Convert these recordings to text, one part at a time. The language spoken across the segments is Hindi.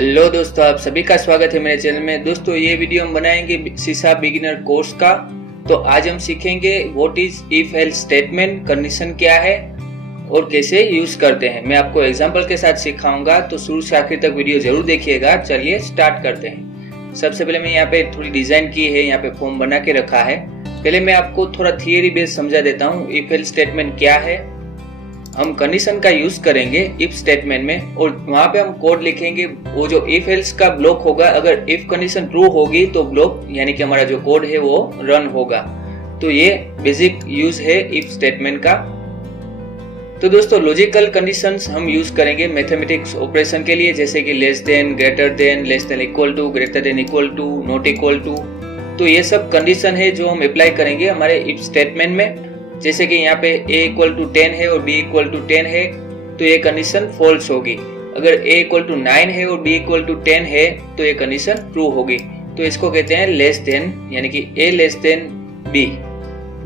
हेलो दोस्तों, आप सभी का स्वागत है मेरे चैनल में। दोस्तों ये वीडियो हम बनाएंगे सीसा बिगिनर कोर्स का। तो आज हम सीखेंगे what is if else statement, condition क्या है और कैसे यूज करते हैं। मैं आपको एग्जांपल के साथ सिखाऊंगा, तो शुरू से आखिर तक वीडियो जरूर देखिएगा। चलिए स्टार्ट करते हैं। सबसे पहले मैं यहाँ पे थोड़ी डिजाइन की है, यहाँ पे फॉर्म बना के रखा है। पहले मैं आपको थोड़ा थियरी बेस समझा देता हूँ। इफ एल्स स्टेटमेंट क्या है, हम कंडीशन का यूज करेंगे इफ स्टेटमेंट में और वहां पे हम कोड लिखेंगे। वो जो इफ एल्स का ब्लॉक होगा, अगर इफ कंडीशन ट्रू होगी तो ब्लॉक यानी कि हमारा जो कोड है वो रन होगा। तो ये बेसिक यूज है इफ स्टेटमेंट का। तो दोस्तों लॉजिकल कंडीशंस हम यूज करेंगे मैथमेटिक्स ऑपरेशन के लिए, जैसे कि less than, greater than, less than equal to, greater than equal to, not equal to. तो ये सब कंडीशन है जो हम अप्लाई करेंगे हमारे इफ स्टेटमेंट में। जैसे कि यहाँ पे a इक्वल टू 10 है और b इक्वल टू 10 है, तो ये कंडीशन फॉल्स होगी। अगर a इक्वल टू 9 है और b इक्वल टू 10 है तो ये कंडीशन ट्रू होगी। तो इसको कहते हैं लेस देन, यानी कि a लेस देन b।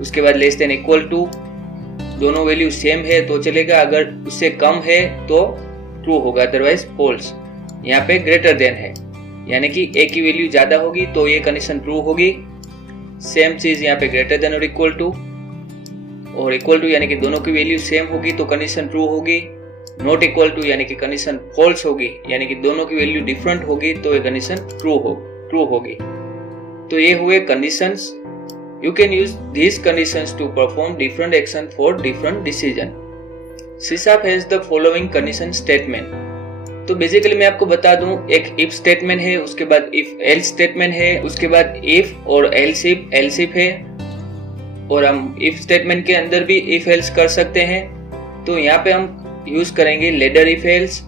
उसके बाद लेस देन इक्वल टू, दोनों वैल्यू सेम है तो चलेगा, अगर उससे कम है तो ट्रू होगा, अदरवाइज फॉल्स। यहाँ पे ग्रेटर देन है, यानी कि a की वैल्यू ज्यादा होगी तो ये कंडीशन ट्रू होगी। सेम चीज यहाँ पे ग्रेटर देन और इक्वल टू यानी कि दोनों की वैल्यू सेम होगी तो कंडीशन ट्रू होगी। नॉट इक्वल टू यानी कि कंडीशन फॉल्स होगी, यानी कि दोनों की वैल्यू डिफरेंट होगी तो ये कंडीशन ट्रू होगी। तो ये हुए conditions. You can use these conditions to perform different action for different decision. CSAP has the following condition statement. तो बेसिकली मैं आपको बता दूं, एक इफ स्टेटमेंट है, उसके बाद इफ एल्स स्टेटमेंट है, उसके बाद इफ और एल्स इफ है, और हम इफ स्टेटमेंट के अंदर भी इफ एल्स कर सकते हैं। तो यहाँ पे हम यूज करेंगे लेडर इफ एल्स,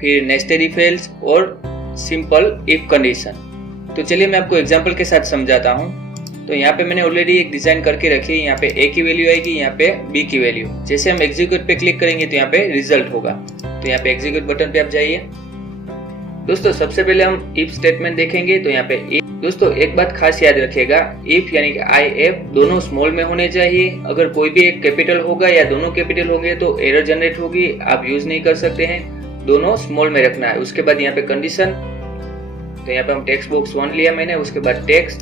फिर नेस्टेड इफ एल्स और सिंपल इफ कंडीशन। तो चलिए मैं आपको एग्जांपल के साथ समझाता हूँ। तो यहाँ पे मैंने ऑलरेडी एक डिजाइन करके रखी है। यहाँ पे a की वैल्यू आएगी, यहाँ पे b की वैल्यू। जैसे हम एग्जीक्यूट पे क्लिक करेंगे तो यहाँ पे रिजल्ट होगा। तो यहाँ पे एग्जीक्यूट बटन पे आप जाइए। दोस्तों सबसे पहले हम इफ स्टेटमेंट देखेंगे। तो यहाँ पे दोस्तों एक बात खास याद रखिएगा, इफ यानी कि IF दोनों स्मॉल में होने चाहिए। अगर कोई भी एक कैपिटल होगा या दोनों कैपिटल होंगे तो एरर जनरेट होगी, आप यूज नहीं कर सकते हैं। दोनों स्मॉल में रखना है। उसके बाद यहाँ पे कंडीशन, तो यहाँ पे हम टेक्स्ट बॉक्स 1 लिया मैंने, उसके बाद टेक्स्ट।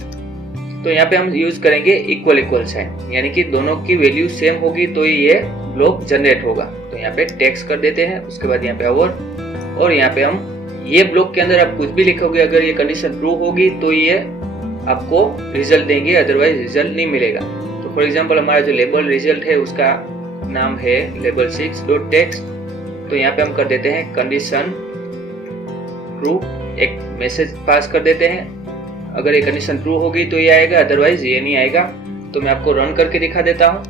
तो यहाँ पे हम यूज करेंगे इक्वल साइन, यानी कि दोनों की वैल्यू सेम होगी तो ये ब्लॉक जनरेट होगा। तो यहाँ पे टेक्स्ट कर देते हैं, उसके बाद यहाँ पे ओवर, और यहाँ पे हम ये ब्लॉक के अंदर आप कुछ भी लिखोगे, अगर ये कंडीशन ट्रू होगी तो ये आपको रिजल्ट देंगे, अदरवाइज रिजल्ट नहीं मिलेगा। तो फॉर एग्जांपल हमारा जो लेबल रिजल्ट है उसका नाम है label6.text। तो यहाँ पे हम कर देते हैं कंडीशन ट्रू, एक मैसेज पास कर देते हैं। अगर ये कंडीशन ट्रू होगी तो ये आएगा, अदरवाइज ये नहीं आएगा। तो मैं आपको रन करके दिखा देता हूँ।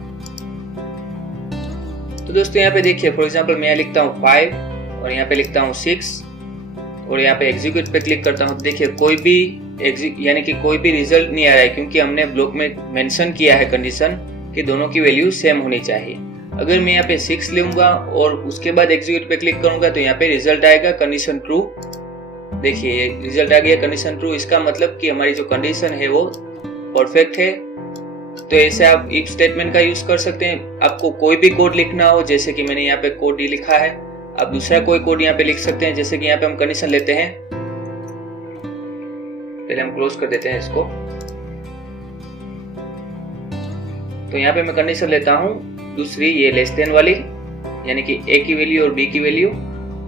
तो दोस्तों यहाँ पे देखिए, फॉर एग्जाम्पल मैं यहाँ लिखता हूँ 5 और यहाँ पे लिखता हूँ 6 और यहाँ पे एग्जीक्यूट पे क्लिक करता हूँ। देखिए कोई भी यानी कि कोई भी रिजल्ट नहीं आ रहा है, क्योंकि हमने ब्लॉक में मेंशन किया है कंडीशन कि दोनों की वैल्यू सेम होनी चाहिए। अगर मैं यहाँ पे 6 लूंगा और उसके बाद एग्जीक्यूट पे क्लिक करूंगा तो यहाँ पे रिजल्ट आएगा कंडीशन ट्रू। देखिए रिजल्ट आ गया कंडीशन ट्रू। इसका मतलब कि हमारी जो कंडीशन है वो परफेक्ट है। तो ऐसे आप इफ स्टेटमेंट का यूज कर सकते हैं। आपको कोई भी कोड लिखना हो, जैसे कि मैंने यहाँ पे कोड डी लिखा है, आप दूसरा कोई कोड यहाँ पे लिख सकते हैं। जैसे कि यहाँ पे हम कंडीशन लेते हैं, पहले हम क्लोज कर देते हैं इसको। तो यहाँ पे मैं कंडीशन लेता हूँ दूसरी, ये लेस देन वाली, यानी कि a की वैल्यू और b की वैल्यू।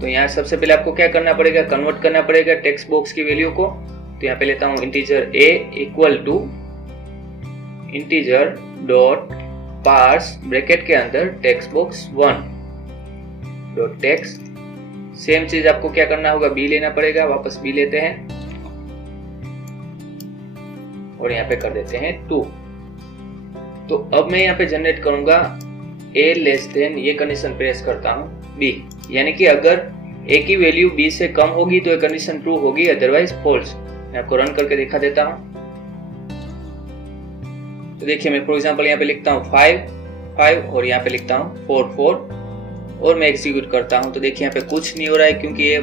तो यहाँ सबसे पहले आपको क्या करना पड़ेगा, कन्वर्ट करना पड़ेगा टेक्स्ट बॉक्स की वैल्यू को। तो यहाँ पे लेता हूँ integer a equal to integer dot parse bracket के अंदर text box 1 dot text. Same चीज आपको क्या करना होगा, b लेना पड़ेगा, वापस b लेते हैं और यहाँ पे कर देते हैं 2। तो अब मैं यहाँ पे जनरेट करूंगा a लेस देन, ये कंडीशन प्रेस करता हूँ b, यानी कि अगर a की वैल्यू b से कम होगी तो ये कंडीशन ट्रू होगी, अदरवाइज फॉल्स। मैं आपको रन करके दिखा देता हूँ। तो देखिए मैं फॉर एग्जांपल यहाँ पे लिखता हूँ 5 और यहाँ पे लिखता हूँ 4 और मैं एग्जीक्यूट करता हूँ। तो देखिए यहाँ पे कुछ नहीं हो रहा है, क्योंकि ये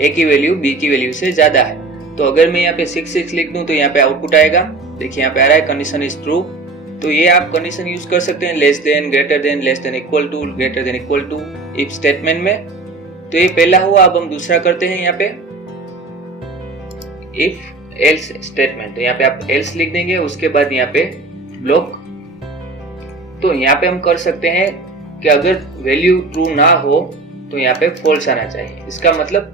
a की वैल्यू b की वैल्यू से ज्यादा है। तो अगर मैं यहाँ पे 6 लिख दूं तो यहाँ पे आउटपुट आएगा। देखिए यहाँ पे आ रहा है कंडीशन इज ट्रू। तो ये आप कंडीशन यूज कर सकते हैं less than, greater than, less than equal to, greater than equal to if statement में। तो ये पहला हुआ। अब हम दूसरा करते हैं। यहाँ पे इफ एल्स स्टेटमेंट। तो यहाँ पे आप एल्स लिख देंगे, उसके बाद यहाँ पे ब्लॉक। तो यहाँ पे हम कर सकते हैं कि अगर वैल्यू ट्रू ना हो तो यहाँ पे फॉल्स आना चाहिए। इसका मतलब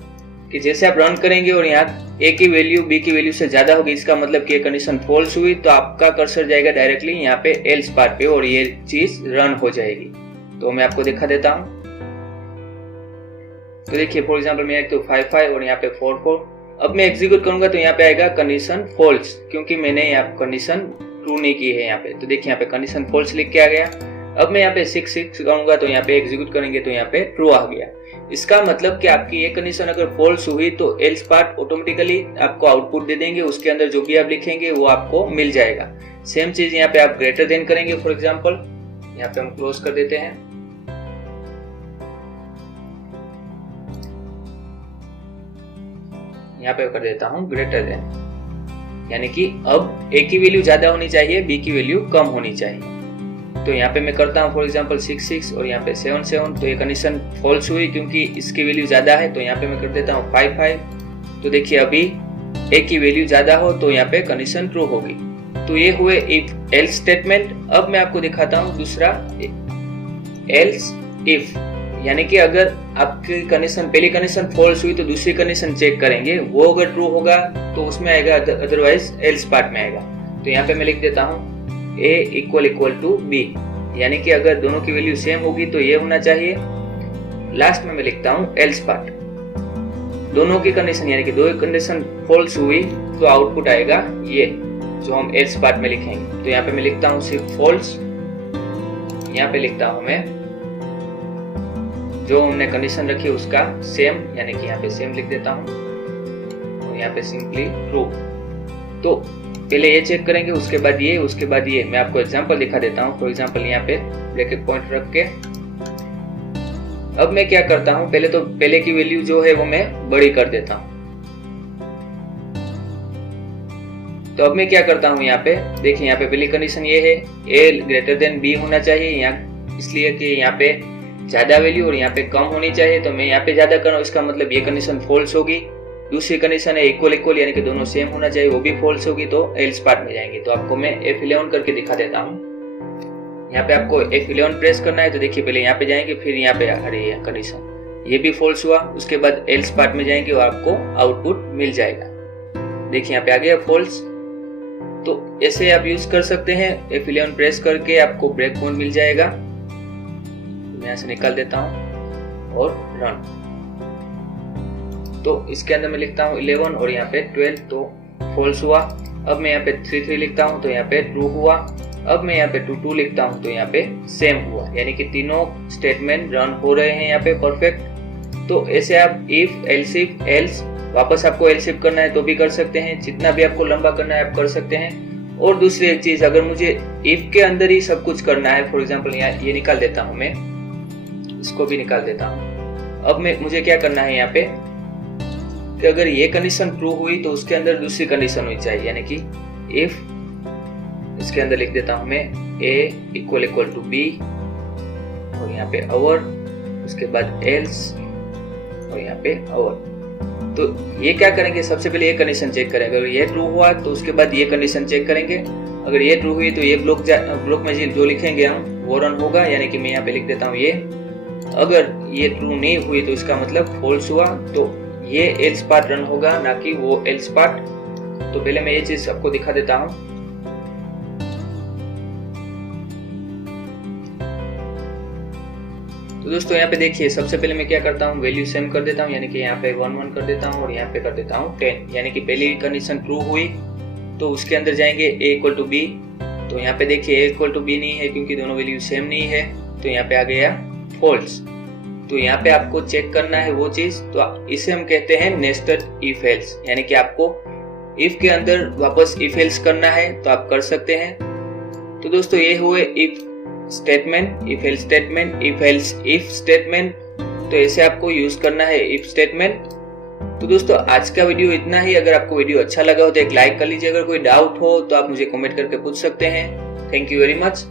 कि जैसे आप रन करेंगे और यहाँ ए की वैल्यू बी की वैल्यू से ज्यादा होगी, इसका मतलब कि ये कंडीशन फॉल्स हुई, तो आपका कर्सर जाएगा डायरेक्टली यहाँ पे एल्स पार्ट पे और ये चीज रन हो जाएगी। तो मैं आपको दिखा देता हूँ। तो देखिए फॉर एग्जाम्पल मैं एक तो 5 और यहाँ पे 4। अब मैं एग्जीक्यूट करूंगा तो यहाँ पे आएगा कंडीशन फॉल्स, क्योंकि मैंने यहाँ कंडीशन ट्रू नहीं की है यहाँ पे। तो देखिए यहाँ पे कंडीशन फॉल्स लिख के आ गया। अब मैं यहाँ पे 6 कहूंगा तो यहाँ पे एग्जीक्यूट करेंगे तो यहाँ पे ट्रू आ गया। इसका मतलब कि आपकी ये कंडीशन अगर फॉल्स हुई तो एल्स पार्ट ऑटोमेटिकली आपको आउटपुट दे देंगे, उसके अंदर जो भी आप लिखेंगे वो आपको मिल जाएगा। सेम चीज यहाँ पे आप ग्रेटर देन करेंगे। फॉर एग्जाम्पल यहाँ पे हम क्लोज कर देते हैं। यहाँ पे कर देता हूँ ग्रेटर देन, यानी कि अब ए की वैल्यू ज्यादा होनी चाहिए, बी की वैल्यू कम होनी चाहिए। तो यहाँ पे मैं करता हूँ फॉर एग्जाम्पल 6 और यहाँ पे 7। तो ये कंडीशन फॉल्स हुई क्योंकि इसकी वैल्यू ज्यादा है। तो यहाँ पे मैं कर देता हूँ 5। तो देखिए अभी ए की वैल्यू ज्यादा हो तो यहाँ पे कंडीशन ट्रू होगी। तो ये हुए इफ एल्स स्टेटमेंट। अब मैं आपको दिखाता हूँ दूसरा एल्स इफ, यानी कि अगर आपकी कंडीशन पहली कंडीशन फॉल्स हुई तो दूसरी कंडीशन चेक करेंगे, वो अगर ट्रू होगा तो उसमें आएगा, अदरवाइज एल्स पार्ट में आएगा। तो यहाँ पे मैं लिख देता हूँ a इक्वल टू बी, यानी कि अगर दोनों की वैल्यू सेम होगी तो ये होना चाहिए। लास्ट में मैं लिखता हूँ एल्स पार्ट। दोनों की कंडीशन यानी कि दो कंडीशन फॉल्स हुई तो आउटपुट आएगा ये जो हम एल्स पार्ट में लिखेंगे। तो यहाँ पे मैं लिखता हूँ सिर्फ फॉल्स, यहाँ पे लिखता हूँ मैं जो हमने कंडीशन रखी उसका सेम, यानी कि यहाँ पे सेम लिख देता हूँ और यहाँ पे सिंपली ट्रू। तो पहले ये चेक करेंगे, उसके बाद ये, उसके बाद ये। मैं आपको एग्जांपल दिखा देता हूँ। फॉर एग्जांपल यहाँ पे ब्रैकेट पॉइंट रख के अब मैं क्या करता हूँ, पहले की वैल्यू जो है वो मैं बड़ी कर देता हूँ। तो अब मैं क्या करता हूँ, यहाँ पे देखिए यहाँ पे पहली कंडीशन ये है ए ग्रेटर देन बी होना चाहिए, यहाँ इसलिए कि यहाँ पे ज्यादा वैल्यू और यहाँ पे कम होनी चाहिए। तो मैं यहाँ पे ज्यादा कर रहा हूँ, इसका मतलब ये कंडीशन फॉल्स होगी। दूसरी कंडीशन है इक्वल यानी कि दोनों सेम होना चाहिए, वो भी फॉल्स होगी, तो एल्स पार्ट में जाएंगे। तो आपको मैं F11 करके दिखा देता हूँ। यहाँ पे आपको F11 प्रेस करना है। तो देखिए पहले यहाँ पे जाएंगे, फिर यहाँ पे आ रही है कंडीशन, ये भी फॉल्स हुआ, उसके बाद एल्स पार्ट में जाएंगे और आपको आउटपुट मिल जाएगा। देखिए यहाँ पे आ गया फॉल्स। तो ऐसे आप यूज कर सकते हैं, F11 प्रेस करके आपको ब्रेक पॉइंट मिल जाएगा। मैं यहाँ से निकाल देता हूँ और रन। तो इसके अंदर मैं लिखता हूँ 11 और यहाँ पे 12, तो फॉल्स हुआ। अब मैं यहाँ पे 3 लिखता हूँ तो यहाँ पे ट्रू हुआ। अब मैं यहाँ पे 2 लिखता हूँ तो यहाँ पे सेम हुआ, यानी कि तीनों स्टेटमेंट रन हो रहे हैं यहाँ पे परफेक्ट। तो ऐसे आप इफ एल्स वापस आपको एल्स इफ करना है तो भी कर सकते हैं, जितना भी आपको लंबा करना है आप कर सकते हैं। और दूसरी एक चीज, अगर मुझे इफ के अंदर ही सब कुछ करना है, फॉर एग्जाम्पल यहाँ ये निकाल देता हूँ, मैं इसको भी निकाल देता हूँ। अब मुझे क्या करना है यहाँ पे कि अगर ये कंडीशन ट्रू हुई तो उसके अंदर दूसरी कंडीशन होनी चाहिए, यानी कि इफ इसके अंदर लिख देता हूं मैं a इक्वल टू b और यहाँ पे अवर, उसके बाद एल्स और यहाँ पे अवर। तो ये क्या करेंगे, सबसे पहले ये कंडीशन चेक करेंगे। अगर ये ट्रू हुआ तो उसके बाद ये कंडीशन चेक करेंगे। अगर ये ट्रू हुई तो ये ब्लॉक में जो लिखेंगे हम वो रन होगा, यानी कि मैं यहाँ पे लिख देता हूँ ये। अगर ये ट्रू नहीं हुई तो इसका मतलब फॉल्स हुआ, तो ये एल्स पार्ट रन होगा, ना कि वो एल्स पार्ट। तो पहले मैं ये चीज आपको दिखा देता हूं। तो दोस्तों यहाँ पे देखिए, सबसे पहले मैं क्या करता हूँ, वैल्यू सेम कर देता हूँ, यानी कि यहाँ पे 1 कर देता हूँ और यहाँ पे कर देता हूँ 10, यानी कि पहली कंडीशन ट्रू हुई तो उसके अंदर जाएंगे a इक्वल टू b। तो यहाँ पे देखिए a इक्वल टू b नहीं है क्योंकि दोनों वैल्यू सेम नहीं है, तो यहाँ पे आ गया फॉल्स। तो यहाँ पे आपको चेक करना है वो चीज, तो इसे हम कहते हैं नेस्टेड इफ एल्स, यानी कि आपको इफ के अंदर वापस इफ एल्स करना है तो आप कर सकते हैं। तो दोस्तों ये हुए if statement, if else statement, if else if statement. तो ऐसे आपको यूज करना है इफ स्टेटमेंट। तो दोस्तों आज का वीडियो इतना ही। अगर आपको वीडियो अच्छा लगा हो तो एक लाइक कर लीजिए। अगर कोई डाउट हो तो आप मुझे कमेंट करके पूछ सकते हैं। Thank you very much.